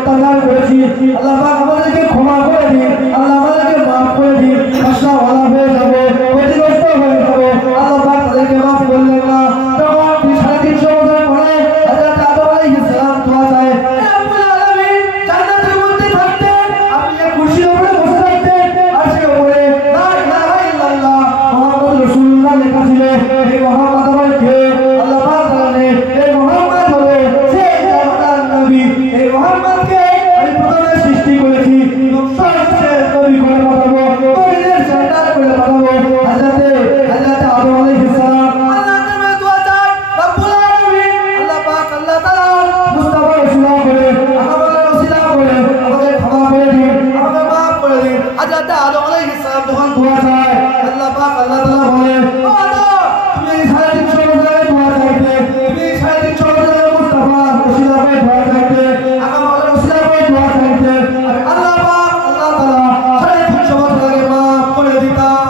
অত্যাচার করেছি আল্লাহ পাক আমাদেরকে ক্ষমা করে দিন আল্লাহ আমাদেরকে মাফ করে দিন আশা ওয়ালা হয়ে যাবে ক্ষতিগ্রস্ত হয়ে যাবে আল্লাহ পাক তাদেরকে মাফ করলেন না তখন 350 বছর পরে হযরত আদম আলাইহিস সালাম দোয়া চায় রব্বুল আলামিন জান্নাতের মধ্যে থাকতেন আপনি কুরসির উপরে বসে থাকতেন আরশের উপরে লা ইলাহা ইল্লাল্লাহ মুহাম্মদ রাসূলুল্লাহ লেখা ছিল এই মুহাম্মদ আমার কে আল্লাহ পাক জানেন এই মুহাম্মদ হলো সেই জান্নাতের নবী এই মুহাম্মদকে আমি প্রথমে সৃষ্টি করেছি সবচেয়ে নবী করে পাঠাবো নবীদের সরদার করে পাঠাবো হযরত আদম আলাইহিস সালাম আল্লাহর নামে দোয়া চাই রব্বুল আলামিন আল্লাহ পাক আল্লাহ তাআলা মুস্তাফা রাসূলুল্লাহ করে আমাদের ওসিলা করে আমাদের ক্ষমা করে দিন আমাদের maaf করে দিন হযরত আদম আলাইহিস সালাম যখন দোয়া চায় আল্লাহ পাক আল্লাহ তাআলা বলে ও আদম তুমি 350 বছরের দোয়া চাইতে তুমি 350 বছরের মুস্তাফা ওসিলা করে দোয়া চাইতে আমাদের ওসিলা করে দোয়া চাইতে আল্লাহ পাক আল্লাহ তাআলা 350 বছর আগে maaf করে দিতাম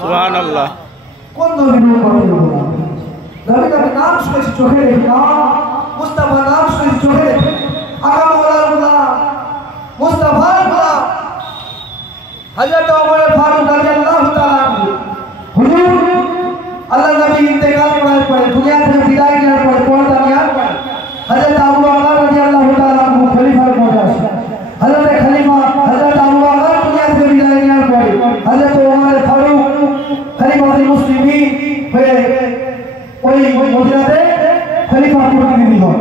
সুবহানাল্লাহ কোন নবীর কথা বলবো নবীর নাম শুনেছি চোখে দেখি না মুস্তাফা নাম শুনেছি চোখে দেখি আগাম ওলার গোলাম মুস্তাফার গোলাম হযরত ওমর ফারুক রাদিয়াল্লাহু তাআলা হুজুর আল্লাহর নবী ইন্তেকাল করার পরে দুনিয়া থেকে বিদায় নেওয়ার পরে পর্দা নেওয়ার পরে হযরত আবু বকর রাদিয়াল্লাহু তাআলা খলিফার পদে আসেন হযরত খলিফা হযরত আবু বকর দুনিয়া থেকে বিদায় নেওয়ার পরে হযরত ওমর ফারুক খলিফাতুল মুসলিমিন হয়ে ওই মদিনাতে খলিফা প্রতিনিধি হন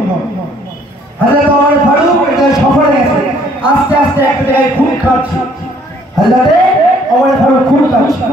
হযরত ওমর ফারুক এটা সফরে গেছে আস্তে আস্তে একটা জায়গায় খুন খাচ্ছে হযরত ওমর ফারুক খুন খাচ্ছে